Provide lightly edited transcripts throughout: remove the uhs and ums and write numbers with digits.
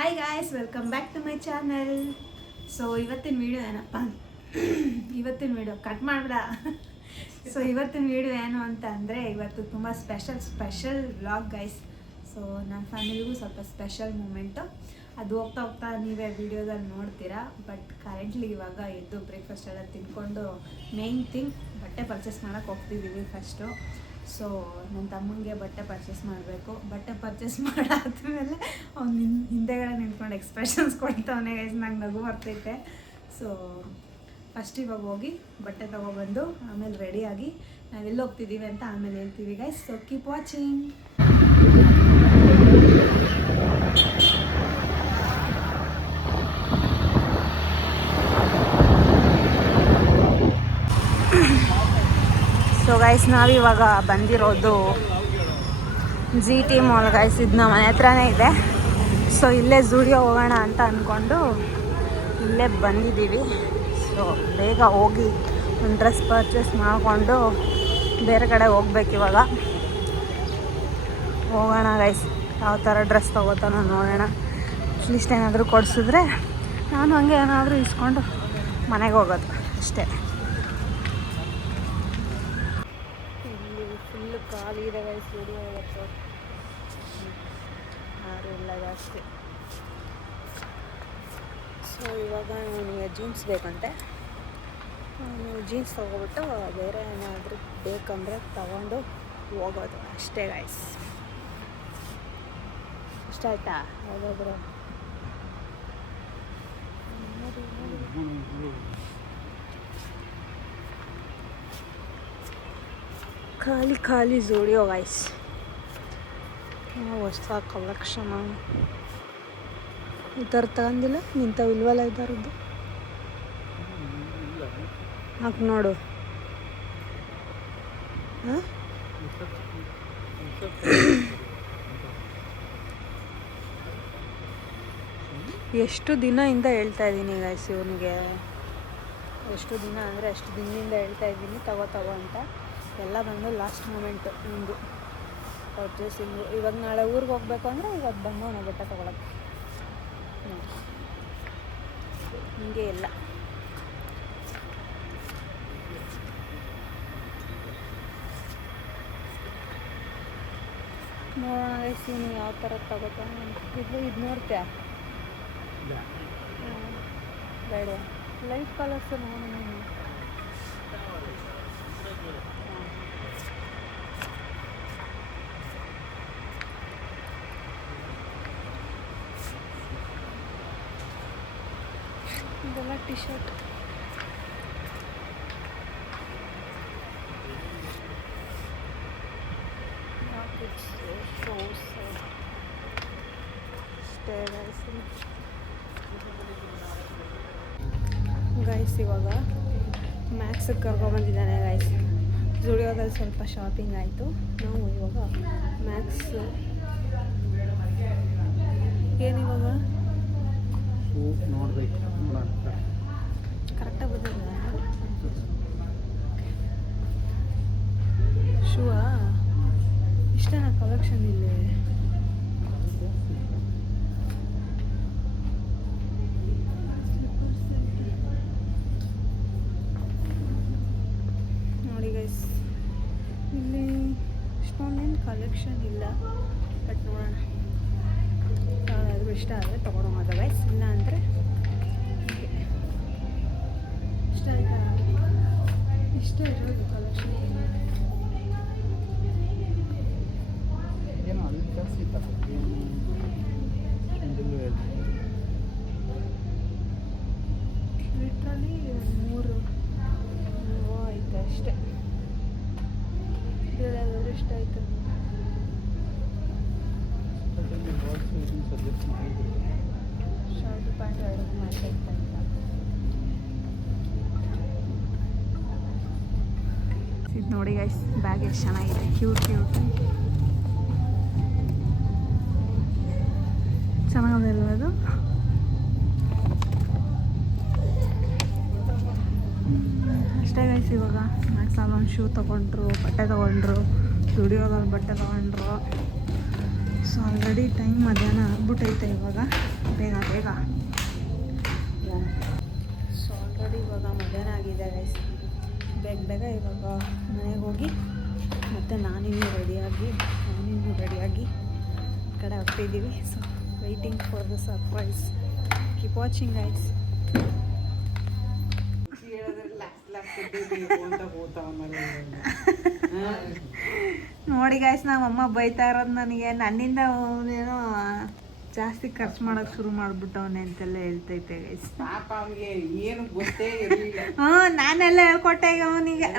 Hi guys, welcome back to my channel. So ಇವತ್ತಿನ video ಏನಪ್ಪ, ಇವತ್ತಿನ ವೀಡಿಯೋ ಕಟ್ ಮಾಡ್ಬಿಡ. ಸೊ ಇವತ್ತಿನ ವೀಡಿಯೋ ಏನು ಅಂತ ಅಂದರೆ, ಇವತ್ತು ತುಂಬ ಸ್ಪೆಷಲ್ ವ್ಲಾಗ್ ಗೈಸ್. ಸೊ ನನ್ನ ಫ್ಯಾಮಿಲಿಗೂ ಸ್ವಲ್ಪ ಸ್ಪೆಷಲ್ ಮೂಮೆಂಟು. ಅದು ಹೋಗ್ತಾ ಹೋಗ್ತಾ ನೀವೇ ವೀಡಿಯೋದಲ್ಲಿ ನೋಡ್ತೀರಾ. ಬಟ್ ಕರೆಂಟ್ಲಿ ಇವಾಗ ಎದ್ದು ಬ್ರೇಕ್ಫಾಸ್ಟ್ ಎಲ್ಲ ತಿನ್ಕೊಂಡು ಮೇಯ್ನ್ ಥಿಂಗ್ ಬಟ್ಟೆ ಪರ್ಚೇಸ್ ಮಾಡೋಕ್ಕೆ ಹೋಗ್ತಿದ್ದೀವಿ ಫಸ್ಟು. ಸೊ ನನ್ನ ತಮ್ಮಂಗೆ ಬಟ್ಟೆ ಪರ್ಚೇಸ್ ಮಾಡಬೇಕು. ಬಟ್ಟೆ ಪರ್ಚೇಸ್ ಮಾಡಾದ್ಮೇಲೆ ಅವ್ನು ಹಿಂದೆಗಡೆ ನಿಂತ್ಕೊಂಡು ಎಕ್ಸ್ಪ್ರೆಷನ್ಸ್ ಕೊಡ್ತಾವನೆ ಗೈಸ್. ನಂಗೆ ನಗು ಬರ್ತೈತೆ. ಸೊ ಫಸ್ಟ್ ಇವಾಗ ಹೋಗಿ ಬಟ್ಟೆ ತೊಗೊಬಂದು ಆಮೇಲೆ ರೆಡಿಯಾಗಿ ನಾವೆಲ್ಲಿ ಹೋಗ್ತಿದ್ದೀವಿ ಅಂತ ಆಮೇಲೆ ಹೇಳ್ತೀವಿ guys. So keep watching. So guys, ನಾವಿವಾಗ ಬಂದಿರೋದು GT ಮಾಲ್ ಗೈಸ್. ಇದು ನಮ್ಮ ಮನೆ ಹತ್ರನೇ ಇದೆ. ಸೊ ಇಲ್ಲೇ ಝೂಡಿಯೋ ಹೋಗೋಣ ಅಂತ ಅಂದ್ಕೊಂಡು ಇಲ್ಲೇ ಬಂದಿದ್ದೀವಿ. ಸೊ ಬೇಗ ಹೋಗಿ ಒಂದು ಡ್ರೆಸ್ ಪರ್ಚೇಸ್ ಮಾಡಿಕೊಂಡು ಬೇರೆ ಕಡೆ ಹೋಗ್ಬೇಕು. ಇವಾಗ ಹೋಗೋಣ ಗೈಸ್. ಯಾವ ಥರ ಡ್ರೆಸ್ ತೊಗೋತಾನೋ ನೋಡೋಣ. ಅಟ್ಲೀಸ್ಟ್ ಏನಾದರೂ ಕೊಡಿಸಿದ್ರೆ ನಾನು ಹಂಗೆ ಏನಾದರೂ ಇಸ್ಕೊಂಡು ಮನೆಗೆ ಹೋಗೋದು ಅಷ್ಟೇ. ಫುಲ್ಲು ಖಾಲಿ ಇದೆ ಗೈಸ್. ಝೂಡಿಯೋ ಇವತ್ತು ಯಾರೂ ಇಲ್ಲ ಜಾಸ್ತಿ. ಸೊ ಇವಾಗ ನನಗೆ ಜೀನ್ಸ್ ಬೇಕಂತೆ. ಜೀನ್ಸ್ ತೊಗೊಬಿಟ್ಟು ಬೇರೆ ಏನಾದರೂ ಬೇಕಂದರೆ ತಗೊಂಡು ಹೋಗೋದು ಅಷ್ಟೇ ಗೈಸ್. ಇಷ್ಟ ಆಯ್ತಾ? ಹೋಗೋದ್ರು ಖಾಲಿ ಝೂಡಿಯೋ ಗೈಸ್. ಹೊಸ ಕಲೆಕ್ಷನ್ ಈ ಥರ ತಗೊಂಡಿಲ್ಲ. ನಿಂತವು ಇಲ್ವಲ್ಲ ಈ ಥರದ್ದು. ಹಾಕಿ ನೋಡು. ಹಾಂ, ಎಷ್ಟು ದಿನದಿಂದ ಹೇಳ್ತಾ ಇದ್ದೀನಿ ಗೈಸ್ ಇವನಿಗೆ. ಎಷ್ಟು ದಿನ ಅಂದರೆ ಅಷ್ಟು ದಿನದಿಂದ ಹೇಳ್ತಾ ಇದ್ದೀನಿ ತಗೋ ಅಂತ. ಎಲ್ಲ ಬಂದು ಲಾಸ್ಟ್ ಮೂಮೆಂಟು ನಿಂದು ಪರ್ಚೇಸಿಂಗು. ಇವಾಗ ನಾಳೆ ಊರಿಗೆ ಹೋಗ್ಬೇಕು ಅಂದರೆ ಇವತ್ತು ಬಂದು ನಾವು ಬಟ್ಟೆ ತೊಗೊಳಕ್ಕೆ ನೋಡಿ ಹಿಂಗೆ ಎಲ್ಲ. ನೋಡೋಣ ಗೈಸ್ ಇವನು ಯಾವ ಥರ ತಗೋತಾನೆ. ಇದು ನೋಡ್ತೀಯಾ? ಬೇಡ, ಲೈಟ್ ಕಲರ್ಸ್ ನೋಡೋಣ. ಇದೆಲ್ಲ ಟಿ ಶರ್ಟ್. ಗೈಸ್ ಇವಾಗ ಮ್ಯಾಕ್ಸಿಗೆ ಕರ್ಕೊಂಬಂದಿದ್ದಾನೆ ಗೈಸ್. ಝೂಡಿಯೋದಲ್ಲಿ ಸ್ವಲ್ಪ ಶಾಪಿಂಗ್ ಆಯಿತು. ನಾವು ಇವಾಗ ಮ್ಯಾಕ್ಸ್ ಏನಿವಾಗ ನೋಡಬೇಕು. ಕರೆಕ್ಟಾಗಿ ಬಂದಿಲ್ಲ ಶೂವಾ? ಇಷ್ಟೇನಾ ಕಲೆಕ್ಷನ್ ಇಲ್ಲಿ? ನೋಡಿ ಗೈಸ್, ಇಲ್ಲಿ ಇಷ್ಟೊಂದೇನು ಕಲೆಕ್ಷನ್ ಇಲ್ಲ. ಬಟ್ ನೋಡೋಣ, ಯಾವ್ದಾದರೂ ಇಷ್ಟ ಆದರೆ ತೊಗೊಳೋದು ಗೈಸ್. ಇಲ್ಲ ಅಂದರೆ ಇಷ್ಟ ಆಯ್ತಾ? ಇಷ್ಟ ಇರೋದು ಕಲೆಕ್ಷನ್ ಏನೋ ಅಲ್ಲಿ ಜಾಸ್ತಿ ಲಿಟ್ರಲಿ ಮೂರು ಆಯ್ತು ಅಷ್ಟೇ. ಇದೆಲ್ಲ ಇಷ್ಟ ಆಯಿತು. ಶರ್ಟ್ ಪ್ಯಾಂಟ್ ಎರಡು ಮಾಡ್ತಾಯಿತ್ತು ಅಂತ. ಇದು ನೋಡಿ ಗೈಸ್, ಬ್ಯಾಗ್ ಎಷ್ಟು ಚೆನ್ನಾಗಿದೆ. ಕ್ಯೂಟ್ ಚೆನ್ನಾಗಲ್ಲ ಅದು? ಅಷ್ಟೇ ಗೈಸ್. ಇವಾಗ ಮ್ಯಾಕ್ಸಲ್ಲಿ ಒಂದು ಶೂ ತೊಗೊಂಡ್ರು, ಬಟ್ಟೆ ತೊಗೊಂಡ್ರು, ಸ್ಟುಡಿಯೋದಲ್ಲಿ ಬಟ್ಟೆ ತೊಗೊಂಡ್ರು. ಸೊ ಆಲ್ರೆಡಿ ಟೈಮ್ ಮಧ್ಯಾಹ್ನ ಆಗ್ಬಿಟ್ಟೈತೆ ಇವಾಗ. ಬೇಗ ಬೇಗ. ಸೊ ಆಲ್ರೆಡಿ ಇವಾಗ ಮಧ್ಯಾಹ್ನ ಆಗಿದೆ ಗೈಸ್. ಬೇಗ ಬೇಗ ಇವಾಗ ಮನೆಗೆ ಹೋಗಿ ಮತ್ತು ನಾನಿನ್ನೂ ರೆಡಿಯಾಗಿ ಕಡೆ ಹೊರಟಿದ್ದೀವಿ. So waiting for the surprise. Keep watching guys. ನೋಡಿ ಗೈಸ್, ನಮ್ಮಮ್ಮ ಬೈತಾ ಇರೋದು ನನಗೆ, ನನ್ನಿಂದ ಏನೋ ಜಾಸ್ತಿ ಖರ್ಚು ಮಾಡೋಕೆ ಶುರು ಮಾಡಿಬಿಟ್ಟವನೆ ಅಂತೆಲ್ಲ ಹೇಳ್ತೈತೆ ಗೈಸ್. ಏನು ಗೊತ್ತೇ ಇರಲಿಲ್ಲ. ನಾನೆಲ್ಲ ಹೇಳ್ಕೊಟ್ಟೆ ಈಗ ಅವನಿಗೆ.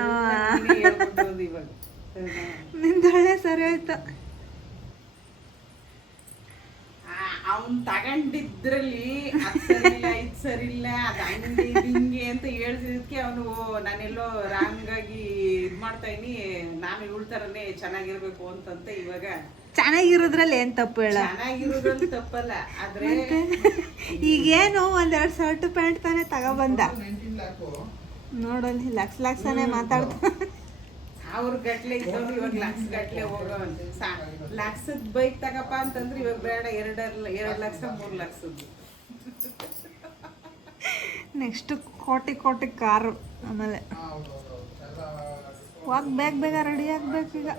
ನಿಂದೊಳ್ಳೆ ಸರಿ ಹೋಯ್ತು. ಅವ್ನು ತಗೊಂಡಿದ್ರಲ್ಲಿ ಇದು ಸರಿ ಇಲ್ಲ, ಅದು ಹಂಗೆ ಹಿಂಗೆ ಅಂತ ಹೇಳ್ತಿದ್ದಕ್ಕೆ ಅವನು ನಾನೆಲ್ಲೋ ರಾಂಗಾಗಿ ಇದು ಮಾಡ್ತಾ ಇದೀನಿ, ನಾನು ಇವಳ್ತಾರನೇ ಚೆನ್ನಾಗಿರ್ಬೇಕು ಅಂತಂತ. ಇವಾಗ ಚೆನ್ನಾಗಿರೋದ್ರಲ್ಲಿ ಏನ್ ತಪ್ಪು ಹೇಳ? ಚೆನ್ನಾಗಿರೋದ್ರಲ್ಲಿ ತಪ್ಪಲ್ಲ, ಆದ್ರೆ ಈಗೇನು ಒಂದೆರಡು ಶರ್ಟ್ ಪ್ಯಾಂಟ್ ತಾನೇ ತಗೊಬಂದ. ನೋಡಲ್ಲಿ ಲಕ್ಷನೇ ಮಾತಾಡ್ತಾ. ಅವ್ರ ಗಟ್ಲೆ ಇದ್ದವ್ರು ಇವಾಗ ಲಕ್ಷ ಗಟ್ಲೆ ಹೋಗೋನ್. ಲಕ್ಷದ ಬೈಕ್ ತಗಪ್ಪ ಅಂತಂದ್ರೆ ಇವಾಗ ಬೇಡ, 2 ಲಕ್ಷ 3 ಲಕ್ಷದ್ದು. ನೆಕ್ಸ್ಟ್ ಕೋಟಿ ಕಾರು. ಆಮೇಲೆ ಬೇಗ ರೆಡಿ ಆಗ್ಬೇಕೀಗ.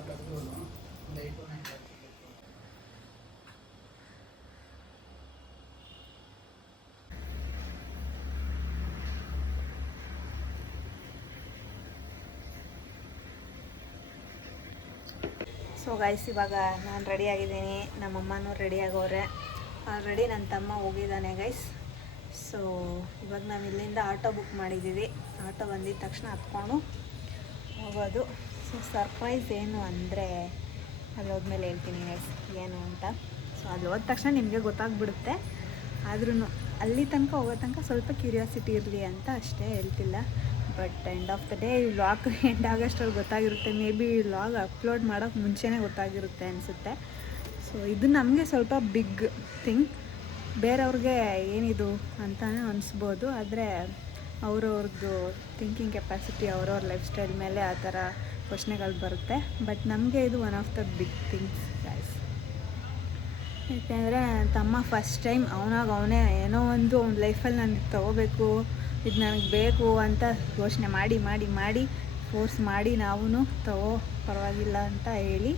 ಸೊ ಗೈಸ್, ಇವಾಗ ನಾನು ರೆಡಿ ಆಗಿದ್ದೀನಿ, ನಮ್ಮಮ್ಮನೂ ರೆಡಿ ಆಗೋರೆ. ಆಲ್ರೆಡಿ ನನ್ನ ತಮ್ಮ ಹೋಗಿದ್ದಾನೆ ಗೈಸ್. ಸೊ ಇವಾಗ ನಾವು ಇಲ್ಲಿಂದ ಆಟೋ ಬುಕ್ ಮಾಡಿದ್ದೀವಿ. ಆಟೋ ಬಂದಿದ್ದ ತಕ್ಷಣ ಹತ್ಕೊಂಡು ಹೋಗೋದು. ಸೊ ಸರ್ಪ್ರೈಸ್ ಏನು ಅಂದರೆ ಅಲ್ಲಿ ಹೋದ್ಮೇಲೆ ಹೇಳ್ತೀನಿ ಗೈಸ್ ಏನು ಅಂತ. ಸೊ ಅಲ್ಲಿ ಹೋದ ತಕ್ಷಣ ನಿಮಗೆ ಗೊತ್ತಾಗ್ಬಿಡುತ್ತೆ. ಆದ್ರೂ ಅಲ್ಲಿ ತನಕ ಹೋಗೋ ತನಕ ಸ್ವಲ್ಪ ಕ್ಯೂರಿಯಾಸಿಟಿ ಇರಲಿ ಅಂತ ಅಷ್ಟೇ, ಹೇಳ್ತಿಲ್ಲ. But end of the day ಈ ವ್ಲಾಗ್ ಎಂಡ್ ಆಗೋಷ್ಟರಲ್ಲಿ ಗೊತ್ತಾಗಿರುತ್ತೆ. ಮೇ ಬಿ ಈ ವ್ಲಾಗ್ ಅಪ್ಲೋಡ್ ಮಾಡೋಕ್ಕೆ ಮುಂಚೆನೇ ಗೊತ್ತಾಗಿರುತ್ತೆ ಅನಿಸುತ್ತೆ. ಸೊ ಇದು ನಮಗೆ ಸ್ವಲ್ಪ ಬಿಗ್ ಥಿಂಗ್. ಬೇರೆಯವ್ರಿಗೆ ಏನಿದು ಅಂತಲೇ ಅನಿಸ್ಬೋದು, ಆದರೆ ಅವ್ರವ್ರದ್ದು ಥಿಂಕಿಂಗ್ ಕೆಪಾಸಿಟಿ, ಅವ್ರವ್ರ ಲೈಫ್ ಸ್ಟೈಲ್ ಮೇಲೆ ಆ ಥರ ಪ್ರಶ್ನೆಗಳು ಬರುತ್ತೆ. ಬಟ್ ನಮಗೆ ಇದು one of the big things guys. ಯಾಕೆಂದರೆ ತಮ್ಮ ಫಸ್ಟ್ ಟೈಮ್ ಅವನೇ ಏನೋ ಒಂದು ಅವ್ನ ಲೈಫಲ್ಲಿ ನನಗೆ ತೊಗೋಬೇಕು, ಇದು ನನಗೆ ಬೇಕು ಅಂತ ಯೋಚನೆ ಮಾಡಿ ಫೋರ್ಸ್ ಮಾಡಿ ನಾವು ಪರವಾಗಿಲ್ಲ ಅಂತ ಹೇಳಿ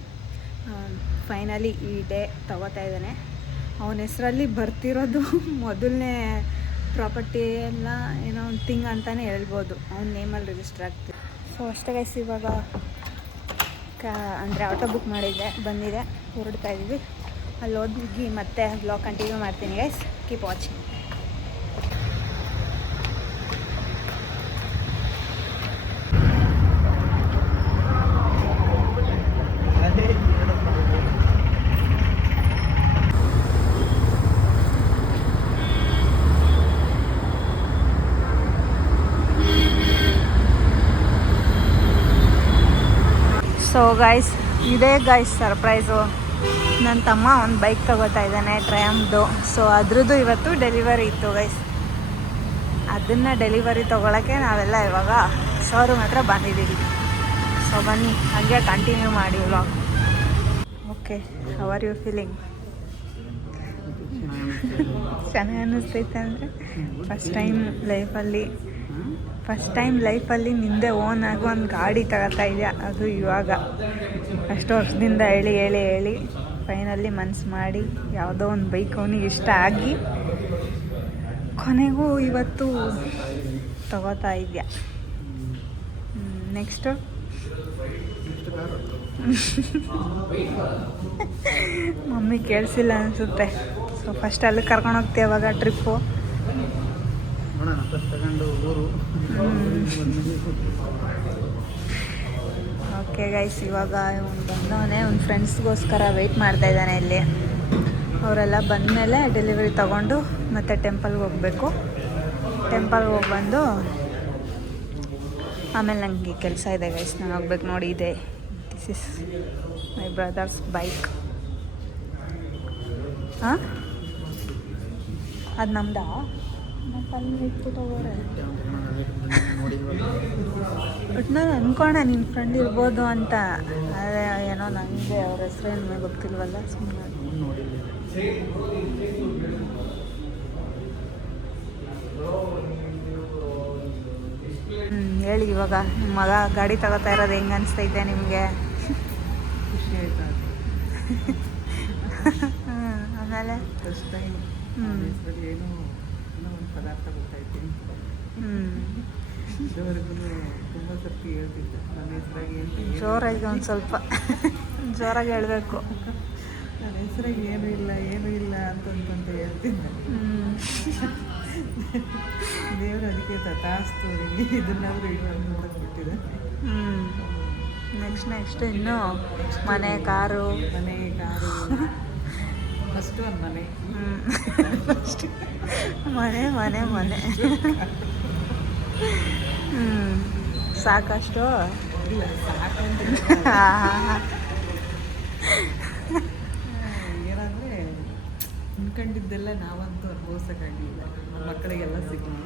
ಫೈನಲಿ ಈ ಡೇ ತೊಗೋತಾ ಇದ್ದಾನೆ. ಅವನ ಹೆಸರಲ್ಲಿ ಬರ್ತಿರೋದು ಮೊದಲನೇ ಪ್ರಾಪರ್ಟಿ ಎಲ್ಲ ಏನೋ ಒಂದು ಥಿಂಗ್ ಅಂತಲೇ ಹೇಳ್ಬೋದು, ಅವ್ನ ನೇಮಲ್ಲಿ ರಿಜಿಸ್ಟರ್ ಆಗ್ತಿದೆ. ಸೊ ಅಷ್ಟೇ ಗೈಸ್, ಇವಾಗ ಅಂದರೆ ಆಟೋ ಬುಕ್ ಮಾಡಿದ್ದೆ, ಬಂದಿದೆ, ಹೊರಡ್ತಾ ಇದ್ದೀವಿ. ಅಲ್ಲಿ ಹೋಗಿ ಮತ್ತೆ ಬ್ಲಾಗ್ ಕಂಟಿನ್ಯೂ ಮಾಡ್ತೀನಿ guys. Keep watching. So guys, ಇದೇ ಗೈಸ್ ಸರ್ಪ್ರೈಸು. ನನ್ನ ತಮ್ಮ ಒಂದು ಬೈಕ್ ತೊಗೋತಾ ಇದ್ದಾನೆ, ಟ್ರಯಂಪ್ದು. ಸೊ ಅದ್ರದ್ದು ಇವತ್ತು ಡೆಲಿವರಿ ಇತ್ತು ಗೈಸ್. ಅದನ್ನು ಡೆಲಿವರಿ ತೊಗೊಳಕ್ಕೆ ನಾವೆಲ್ಲ ಇವಾಗ ಶೋರೂಮ್ ಹತ್ರ ಬಂದಿದ್ದೀವಿ. ಸೊ ಬನ್ನಿ ಹಾಗೆ ಕಂಟಿನ್ಯೂ ಮಾಡಿ vlog. Okay, how are you feeling? ಚೆನ್ನಾಗಿ ಅನ್ನಿಸ್ತೈತೆ ಅಂದರೆ ಫಸ್ಟ್ ಟೈಮ್ ಲೈಫಲ್ಲಿ ನಿಂದೆ ಓನ್ ಆಗಿ ಒಂದು ಗಾಡಿ ತಗೋತಾ ಇದೆಯಾ, ಅದು ಇವಾಗ. ಅಷ್ಟು ವರ್ಷದಿಂದ ಹೇಳಿ ಫೈನಲಿ ಮನ್ಸು ಮಾಡಿ ಯಾವುದೋ ಒಂದು ಬೈಕ್ ಅವನಿಗೆ ಇಷ್ಟ ಆಗಿ ಕೊನೆಗೂ ಇವತ್ತು ತಗೋತಾ ಇದೆಯಾ. ನೆಕ್ಸ್ಟು ಮಮ್ಮಿ ಕೇಳಿಸಿಲ್ಲ ಅನಿಸುತ್ತೆ. ಸೊ ಫಸ್ಟ್ ಅಲ್ಲಿ ಕರ್ಕೊಂಡು ಹೋಗ್ತೀವಿ ಅವಾಗ ಟ್ರಿಪ್ಪು. ಓಕೆ ಗೈಸ್, ಇವಾಗ ಬಂದವನೇ ಒಂದು ಫ್ರೆಂಡ್ಸ್ಗೋಸ್ಕರ ವೆಯ್ಟ್ ಮಾಡ್ತಾ ಇದ್ದಾನೆ ಇಲ್ಲಿ. ಅವರೆಲ್ಲ ಬಂದಮೇಲೆ ಡೆಲಿವರಿ ತೊಗೊಂಡು ಮತ್ತೆ ಟೆಂಪಲ್ಗೆ ಹೋಗಬೇಕು. ಟೆಂಪಲ್ಗೆ ಹೋಗಿ ಬಂದು ಆಮೇಲೆ ನನಗೆ ಕೆಲಸ ಇದೆ ಗೈಸ್, ನಾನು ಹೋಗ್ಬೇಕು. ನೋಡಿ, ಇದೆ this is my brothers bike. ಹಾಂ, ಅದು ನಮ್ದಾ? ಅಲ್ಲಿ ಇಟ್ಬಿಟ್ಟು ಹೋಗೋರೆ. ಬಟ್ ನಾನು ಅಂದ್ಕೊಂಡೆ ನಿನ್ನ ಫ್ರೆಂಡ್ ಇರ್ಬೋದು ಅಂತ. ಅದೇ ಏನೋ ನನಗೆ ಅವ್ರ ಹೆಸರೇನು ಗೊತ್ತಿಲ್ವಲ್ಲ, ಸುಮ್ಮನೆ. ಹೇಳಿ ಇವಾಗ ನಿಮ್ಮ ಮಗ ಗಾಡಿ ತಗೋತಾ ಇರೋದು ಹೆಂಗೆ ಅನಿಸ್ತೈತೆ ನಿಮಗೆ? ಖುಷಿ ಆಯ್ತಾ? ಆಮೇಲೆ ಫಸ್ಟ್ ಟೈಮ್ ಏನೋ ಒಂದು ಪದಾರ್ಥ ಗೊತ್ತಾಯ್ತು. ಇದುವರೆಗೂ ತುಂಬ ಸರ್ತಿ ಹೇಳ್ತಿದ್ದೆ ನನ್ನ ಹೆಸರಾಗಿ ಏನು ಜೋರಾಗಿ ಒಂದು ಸ್ವಲ್ಪ ಜೋರಾಗಿ ಹೇಳಬೇಕು. ನನ್ನ ಹೆಸರಾಗಿ ಏನೂ ಇಲ್ಲ ಅಂತಂತ ಹೇಳ್ತಿದ್ದೆ. ದೇವರು ಅದಕ್ಕೆ ತಥಾಸ್ತು ಇದನ್ನಾದರೂ ಇಡುವಂತ ಕೊಟ್ಟಿದೆ. ನೆಕ್ಸ್ಟ್ ಇನ್ನೂ ಮನೆ ಕಾರು ಫಸ್ಟು ಒಂದು ಮನೆ. ಮನೆ ಸಾಕಷ್ಟು ಇಲ್ಲ ಸಾಕಂತ ಏನಂದರೆ ಅನ್ಕೊಂಡಿದ್ದೆಲ್ಲ ನಾವಂತೂ ಅನುಭವಿಸೋಕ್ಕಾಗಲಿಲ್ಲ. ನಮ್ಮ ಮಕ್ಕಳಿಗೆಲ್ಲ ಸಿಗಲಿ.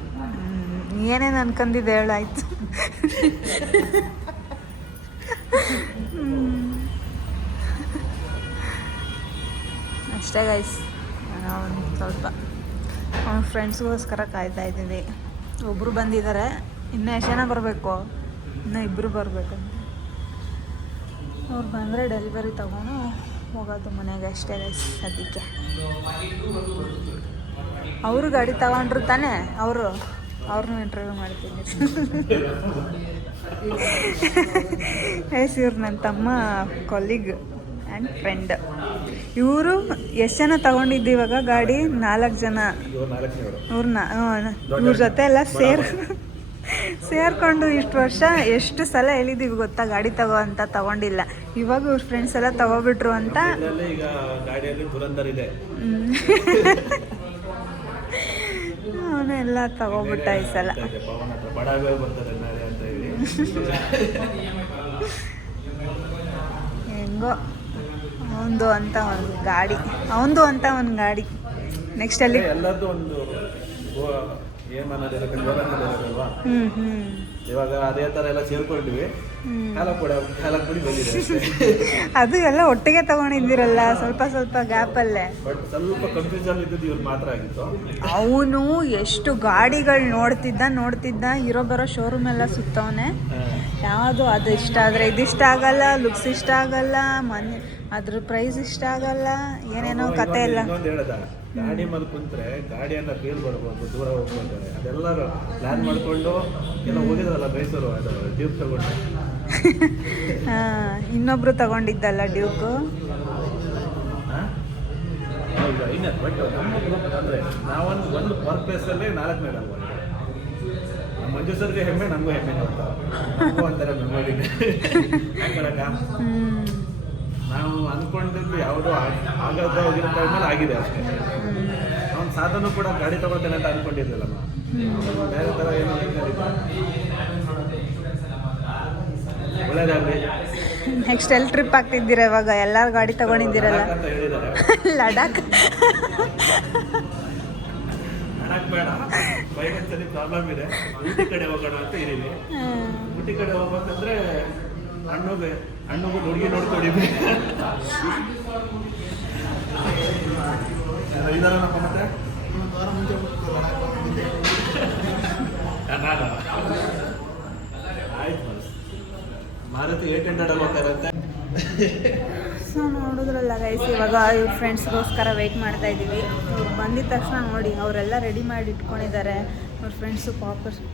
ಏನೇನು ಅನ್ಕೊಂಡಿದ್ದೆ ಹೇಳಾಯ್ತು. ಅಷ್ಟೇ ಗೈಸ್, ಒಂದು ಸ್ವಲ್ಪ ಅವ್ನ ಫ್ರೆಂಡ್ಸ್ಗೋಸ್ಕರ ಕಾಯ್ತಾ ಇದ್ದೀವಿ. ಒಬ್ಬರು ಬಂದಿದ್ದಾರೆ, ಇನ್ನೂ ಎಷ್ಟು ಜನ ಬರಬೇಕು? ಇನ್ನೂ ಇಬ್ಬರು ಬರಬೇಕಂತ. ಅವ್ರು ಬಂದರೆ ಡೆಲಿವರಿ ತೊಗೊಂಡು ಹೋಗೋದು ಮನೆಗೆ ಅಷ್ಟೇ ಗೈಸ್ ಸದ್ಯಕ್ಕೆ. ಅವರು ಗಾಡಿ ತಗೊಂಡ್ರು ತಾನೇ, ಅವ್ರನ್ನೂ ಇಂಟರ್ವ್ಯೂ ಮಾಡ್ತೀನಿ. ಇವ್ರು ನನ್ನ ತಮ್ಮ ಕೊಲ್ಲಿಗ್ ಆ್ಯಂಡ್ ಫ್ರೆಂಡ್. ಇವರು ಎಷ್ಟು ಜನ ತಗೊಂಡಿದ್ದು ಇವಾಗ ಗಾಡಿ? 4 ಜನ. ಇವ್ರ ಜೊತೆ ಎಲ್ಲ ಸೇರ್ಕೊಂಡು ಇಷ್ಟು ವರ್ಷ ಎಷ್ಟು ಸಲ ಹೇಳಿದ್ದೀವಿ ಗೊತ್ತಾ ಗಾಡಿ ತಗೋ ಅಂತ, ತಗೊಂಡಿಲ್ಲ. ಇವಾಗ ಇವ್ರ ಫ್ರೆಂಡ್ಸ್ ಎಲ್ಲ ತಗೋಬಿಟ್ರು ಅಂತ ಅವನೆಲ್ಲ ತಗೋಬಿಟ್ಟ ಈ ಸಲ. ಹೆಂಗೋ ಅವಂದು ಅಂತ ಒಂದು ಗಾಡಿ. ನೆಕ್ಸ್ಟ್ ಅಲ್ಲಿ ಇವಾಗ ಅದೇ ತರ ಎಲ್ಲ ಸೇರ್ಕೊಂಡಿವಿ. ಅದು ಎಲ್ಲ ಒಟ್ಟಿಗೆ ತಗೊಂಡಿದ್ದೀರಲ್ಲ, ಸ್ವಲ್ಪ ಗ್ಯಾಪಲ್ಲೇ. ಬಟ್ ಸ್ವಲ್ಪ ಕನ್ಫ್ಯೂಷನ್ ಇದ್ದದ್ದು ಇವ್ರು ಮಾತ್ರ ಆಗಿತ್ತು. ಅವನು ಎಷ್ಟು ಗಾಡಿಗಳು ನೋಡ್ತಿದ್ದ ಇರೋ ಬರೋ ಶೋರೂಮ್ ಎಲ್ಲ ಸುತ್ತವನೆ. ಯಾವುದು ಅದು ಇಷ್ಟ ಆದರೆ ಇದಿಷ್ಟ ಆಗಲ್ಲ, ಲುಕ್ಸ್ ಇಷ್ಟ ಆಗಲ್ಲ, ಅದ್ರ ಪ್ರೈಸ್ ಇಷ್ಟ ಆಗಲ್ಲ, ಏನೇನೋ ಕತೆ ಎಲ್ಲ. ಹೇಳ್ದ ಗಾಡಿ ಮೇಲೆ ಕುಂತ್ರೆ ಗಾಡಿಯನ್ನ ಫೀಲ್ ಬರ್ಬೋದು, ದೂರ ಹೋಗ್ಬೋದು. ಅದೆಲ್ಲರೂ ಪ್ಲಾನ್ ಮಾಡ್ಕೊಂಡು ಎಲ್ಲ ಹೋಗಿದ್ರಲ್ಲ ಮೈಸೂರು, ಅದು ಡ್ಯೂಕ್ ತಗೊಂಡು. ಇನ್ನೊಬ್ರು ತಗೊಂಡಿದ್ದಲ್ಲ ಡ್ಯೂಕು. ಬಟ್ ಅಂದ್ರೆ ನಾವೊಂದು ವರ್ಕ್ ಪ್ಲೇಸಲ್ಲಿ 4 ಮೇಡಮ್ ನಮ್ಮ ಮಂಜು ಸರ್ಗೆ ಹೆಮ್ಮೆ, ನಮಗೂ ಹೆಮ್ಮೆ ಅಂತಾರೆ ಮೆಮೊರಿ. ನಾವು ಅಂದ್ಕೊಂಡಿದ್ದು ಯಾವುದೋ ಆಗದ ಹೋಗಿರೋ ಟೈಮಲ್ಲಿ ಆಗಿದೆ ಅಷ್ಟೇ. ಅವನ ಸಾಧನ ಕೂಡ ಗಾಡಿ ತಗೋತೇನೆ ಅಂತ ಅಂದ್ಕೊಂಡಿದ್ರಲ್ಲಮ್ಮ, ಬೇರೆ ಥರ ಏನೋ ಒಳ್ಳೇದಾಗಲಿ. ನೆಕ್ಸ್ಟ್ ಎಲ್ಲಿ ಟ್ರಿಪ್ ಆಗ್ತಿದ್ದೀರಾ ಇವಾಗ? ಎಲ್ಲರೂ ಗಾಡಿ ತಗೊಂಡಿದ್ದೀರಲ್ಲ. ಅಂತ ಹೇಳಿದ್ದಾರೆ. ಲಡಾಖ್ ಬೇಡ, ಫೈನಾನ್ಸಲ್ಲಿ ಪ್ರಾಬ್ಲಮ್ ಇದೆ, ಊಟಿ ಕಡೆ ಹೋಗೋಣ ಅಂತ ಇದೀವಿ. ಊಟಿ ಕಡೆ ಹೋಗ್ಬೇಕಂದ್ರೆ ಹಣ್ಣುಗೂ ಹುಡುಗಿ ನೋಡ್ಕೊಂಡಿದ್ವಿ. ಇದಾರಲ್ಲಪ್ಪ ಮತ್ತೆ ಆಯ್ತು, ಮಾರುತಿ 800 ಹೋಗ್ತಾರಂತೆ. ಸೊ ನೋಡಿದ್ರಲ್ಲ ಗೈಸ್, ಇವಾಗ ಇವ್ರ ಫ್ರೆಂಡ್ಸ್ಗೋಸ್ಕರ ವೆಯ್ಟ್ ಮಾಡ್ತಾ ಇದ್ದೀವಿ. ಇವ್ರು ಬಂದಿದ ತಕ್ಷಣ ನೋಡಿ ಅವರೆಲ್ಲ ರೆಡಿ ಮಾಡಿ ಇಟ್ಕೊಂಡಿದ್ದಾರೆ. ಅವ್ರ ಫ್ರೆಂಡ್ಸು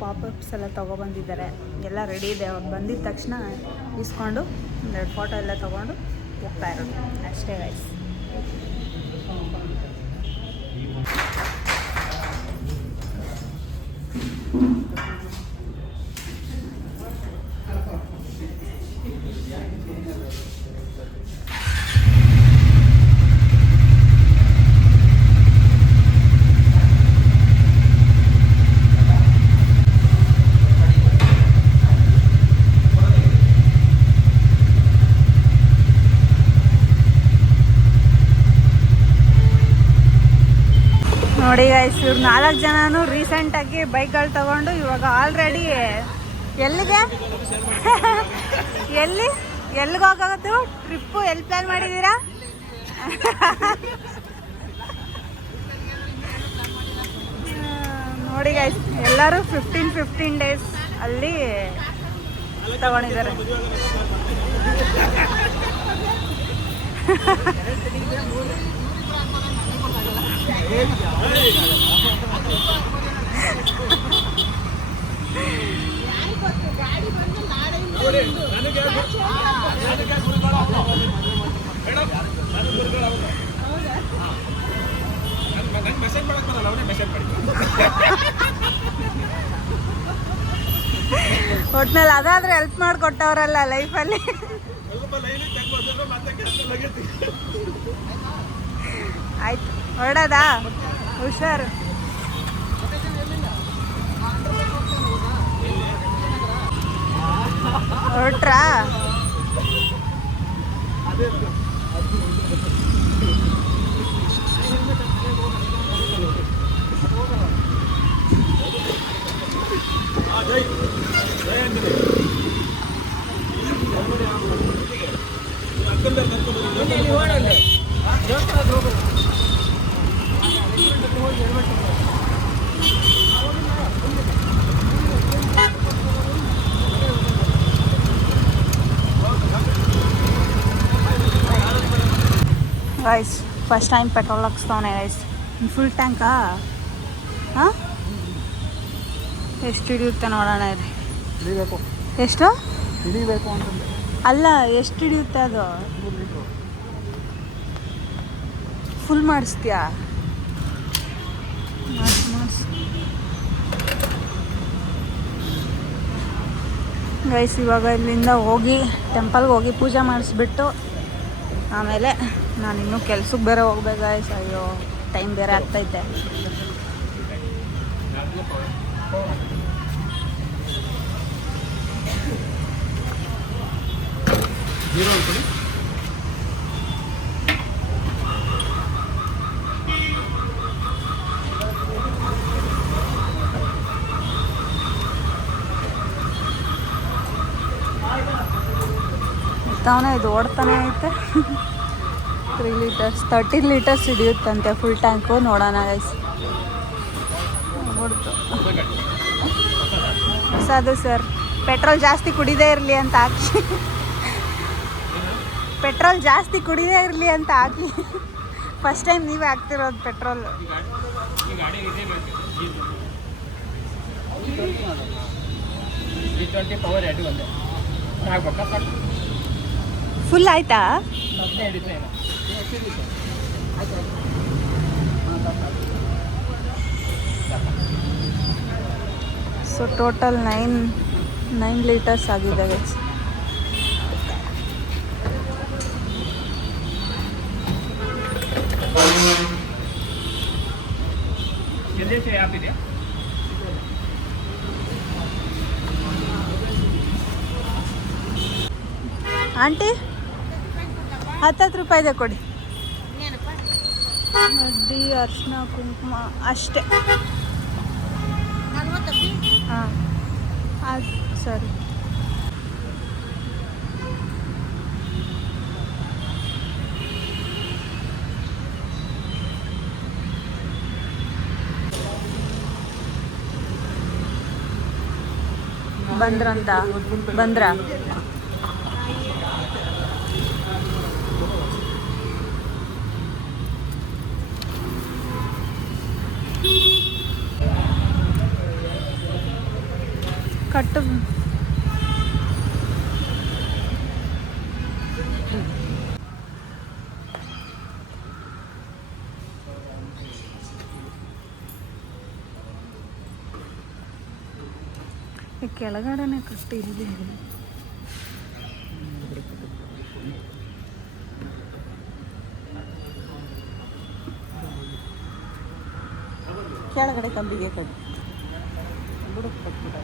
ಪಾಪಪ್ಸ್ ಎಲ್ಲ ತೊಗೊಬಂದಿದ್ದಾರೆ, ಎಲ್ಲ ರೆಡಿ ಇದೆ. ಅವ್ರು ಬಂದಿದ ತಕ್ಷಣ ಇಸ್ಕೊಂಡು 2 ಫೋಟೋ ಎಲ್ಲ ತೊಗೊಂಡು ಹೋಗ್ತಾ ಇರೋದು ಅಷ್ಟೇ ಗೈಸ್. ನೋಡಿ ಗೈಸ್, ಇವ್ರು 4 ಜನನು ರೀಸೆಂಟಾಗಿ ಬೈಕ್ಗಳು ತಗೊಂಡು ಇವಾಗ ಆಲ್ರೆಡಿ ಎಲ್ಲಿಗೆ ಹೋಗೋದು ಟ್ರಿಪ್ಪು ಎಲ್ಲಿ ಪ್ಲ್ಯಾನ್ ಮಾಡಿದ್ದೀರಾ? ನೋಡಿ ಗೈಸ್, ಎಲ್ಲರೂ 15 ಡೇಸ್ ಅಲ್ಲಿ ತಗೊಂಡಿದ್ದಾರೆ. ಒಟ್ನಲ್ಲಿ ಅದಾದ್ರೆ ಹೆಲ್ಪ್ ಮಾಡಿಕೊಟ್ಟವ್ರಲ್ಲ ಲೈಫಲ್ಲಿ. ಆಯ್ತು ಹೊರಡೋದಾ? ಹುಷಾರು. ಹೊರಟ್ರಾ? ಗೈಸ್ ಫಸ್ಟ್ ಟೈಮ್ ಪೆಟ್ರೋಲ್ ಹಾಕ್ಸ್ತಾವನೆ ಗೈಸ್. ಫುಲ್ ಟ್ಯಾಂಕಾ? ಹಾಂ, ಎಷ್ಟು ಹಿಡಿಯುತ್ತೆ ನೋಡೋಣ ಇದು. ಎಷ್ಟು ಹಿಡಿಬೇಕು ಅಂತಂದ್ರೆ ಅಲ್ಲ, ಎಷ್ಟು ಹಿಡಿಯುತ್ತೆ ಅದು? ಫುಲ್ ಮಾಡಿಸ್ತೀಯಾ? ಮಾಡಿಸಿ ಗೈಸ್. ಇವಾಗ ಇಲ್ಲಿಂದ ಹೋಗಿ ಟೆಂಪಲ್ಗೆ ಹೋಗಿ ಪೂಜೆ ಮಾಡಿಸ್ಬಿಟ್ಟು ಆಮೇಲೆ ನಾನಿನ್ನೂ ಕೆಲ್ಸಕ್ಕೆ ಬೇರೆ ಹೋಗ್ಬೇಕು ಗೈಸ್. ಅಯ್ಯೋ ಟೈಮ್ ಬೇರೆ ಆಗ್ತೈತೆ. ತಾವೇ ಇದು ಓಡ್ತಾನೆ ಐತೆ. 3 ಲೀಟರ್ಸ್ 13 ಲೀಟರ್ಸ್ ಹಿಡಿಯುತ್ತಂತೆ ಫುಲ್ ಟ್ಯಾಂಕು. ನೋಡೋಣ ಗೈಸ್. ಹೊಡ್ತು ಹೊಸದು ಸರ್. ಪೆಟ್ರೋಲ್ ಜಾಸ್ತಿ ಕುಡಿದೇ ಇರಲಿ ಅಂತ ಹಾಕಿ. ಪೆಟ್ರೋಲ್ ಜಾಸ್ತಿ ಕುಡಿದೇ ಇರಲಿ ಅಂತ ಹಾಕಿ. ಫಸ್ಟ್ ಟೈಮ್ ನೀವೇ ಹಾಕ್ತಿರೋದು ಪೆಟ್ರೋಲ್. ಫುಲ್ ಆಯ್ತಾ? ಸೊ ಟೋಟಲ್ 9 ಲೀಟರ್ಸ್ ಆಗಿದೆ ಗೈಸ್. ಆಂಟಿ 10 ರೂಪಾಯಿದೆ ಕೊಡಿ. ಅಡ್ಡಿ ಅರ್ಶಿನ ಕುಂಕುಮ ಅಷ್ಟೇ. ಹಾಂ ಅದು ಸರಿ. ಬಂದ್ರಾ? ಕಟ್ಟು. ಕೆಳಗಡೆನೆ ಕಟ್ಟಿ ಇಲ್ಲಿ ಕೆಳಗಡೆ ಕಂಬಿಗೆ ಕಟ್ಟಿ ಬುಡಕ್ಕೆ ಕಟ್ಬಿಡ.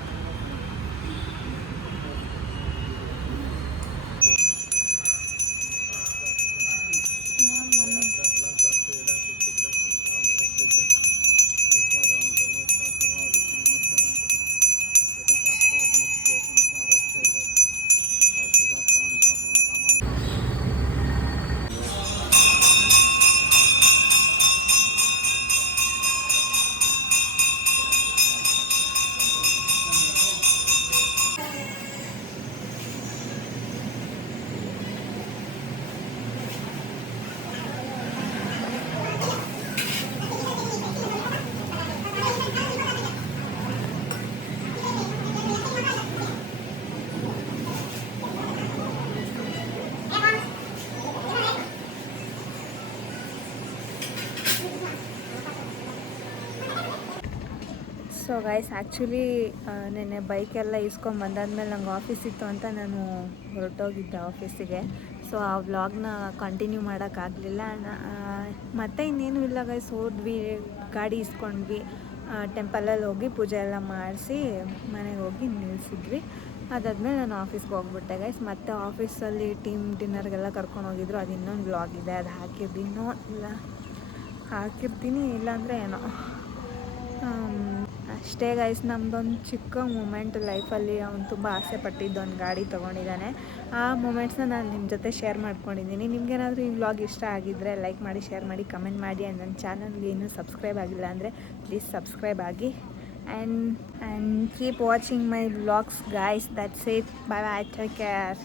ಸೊ ಗೈಸ್ ಆ್ಯಕ್ಚುಲಿ ನೆನ್ನೆ ಬೈಕೆಲ್ಲ ಇಸ್ಕೊಂಡು ಬಂದಾದ್ಮೇಲೆ ನಂಗೆ ಆಫೀಸ್ ಇತ್ತು ಅಂತ ನಾನು ಹೊರಟೋಗಿದ್ದೆ ಆಫೀಸಿಗೆ. ಸೊ ಆ ವ್ಲಾಗ್ನ ಕಂಟಿನ್ಯೂ ಮಾಡೋಕ್ಕಾಗಲಿಲ್ಲ. ಮತ್ತೆ ಇನ್ನೇನು ಇಲ್ಲ ಗೈಸ್, ಹೋದ್ವಿ, ಗಾಡಿ ಇಸ್ಕೊಂಡ್ವಿ, ಟೆಂಪಲಲ್ಲಿ ಹೋಗಿ ಪೂಜೆ ಎಲ್ಲ ಮಾಡಿಸಿ ಮನೆಗೆ ಹೋಗಿ ನಿಲ್ಲಿಸಿದ್ವಿ. ಅದಾದಮೇಲೆ ನಾನು ಆಫೀಸ್ಗೆ ಹೋಗ್ಬಿಟ್ಟೆ ಗೈಸ್. ಮತ್ತು ಆಫೀಸಲ್ಲಿ ಟೀಮ್ ಡಿನ್ನರ್ಗೆಲ್ಲ ಕರ್ಕೊಂಡು ಹೋಗಿದ್ರು. ಅದು ಇನ್ನೊಂದು ವ್ಲಾಗ್ ಇದೆ, ಅದು ಹಾಕಿದ್ದೀನೋ ಇಲ್ಲ ಹಾಕಿರ್ತೀನಿ, ಇಲ್ಲಾಂದರೆ ಏನೋ ಅಷ್ಟೇ ಗೈಸ್. ನಮ್ಮದೊಂದು ಚಿಕ್ಕ ಮೂಮೆಂಟ್ ಲೈಫಲ್ಲಿ. ಅವ್ನು ತುಂಬ ಆಸೆ ಪಟ್ಟಿದ್ದು ಒಂದು ಗಾಡಿ ತೊಗೊಂಡಿದ್ದಾನೆ. ಆ ಮೂಮೆಂಟ್ಸ್ನ ನಾನು ನಿಮ್ಮ ಜೊತೆ ಶೇರ್ ಮಾಡ್ಕೊಂಡಿದ್ದೀನಿ. ನಿಮಗೇನಾದರೂ ಈ ವ್ಲಾಗ್ ಇಷ್ಟ ಆಗಿದ್ದರೆ ಲೈಕ್ ಮಾಡಿ, ಶೇರ್ ಮಾಡಿ, ಕಮೆಂಟ್ ಮಾಡಿ. ಆ್ಯಂಡ್ ನನ್ನ ಚಾನಲ್ಗೆ ಇನ್ನೂ ಸಬ್ಸ್ಕ್ರೈಬ್ ಆಗಿಲ್ಲ ಅಂದರೆ ಪ್ಲೀಸ್ ಸಬ್ಸ್ಕ್ರೈಬ್ ಆಗಿ. and keep watching my vlogs guys. That's it. Bye bye, take care.